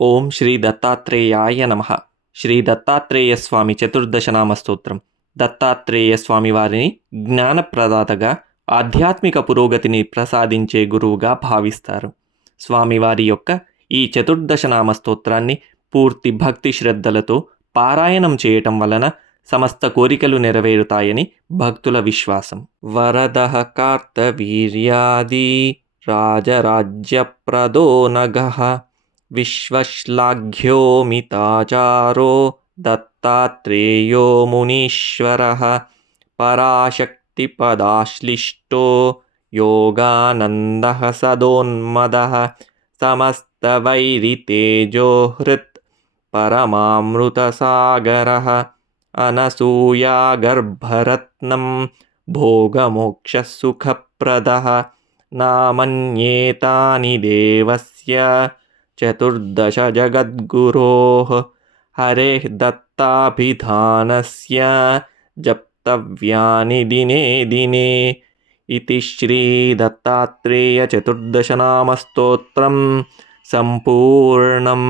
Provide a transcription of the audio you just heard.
ఓం శ్రీ దత్తాత్రేయాయ నమః. శ్రీ దత్తాత్రేయ స్వామి చతుర్దశనామ స్తోత్రం. దత్తాత్రేయ స్వామి వారిని జ్ఞానప్రదాతగా, ఆధ్యాత్మిక పురోగతిని ప్రసాదించే గురువుగా భావిస్తారు. స్వామివారి యొక్క ఈ చతుర్దశనామ స్తోత్రాన్ని పూర్తి భక్తి శ్రద్ధలతో పారాయణం చేయటం వలన సమస్త కోరికలు నెరవేరుతాయని భక్తుల విశ్వాసం. వరదః కార్తవీర్యాది రాజరాజ్యప్రదో నగః విశ్వశ్లాఘ్యోమితాచారో దత్తాత్రేయో మునీశ్వరః పరాశక్తిపదాశ్లిష్టో యోగానందః సదోన్మదః సమస్తవైరితేజోహృత్ పరమామృతసాగరః అనసూయాగర్భరత్నం భోగమోక్షసుఖప్రదః నామన్యేతాని దేవస్య చతుర్దశ జగద్గురోః హరేః దత్తాభిధానస్య జప్తవ్యాని దినే దినే. ఇతి శ్రీ దత్తాత్రేయ చతుర్దశనామ స్తోత్రం సంపూర్ణం.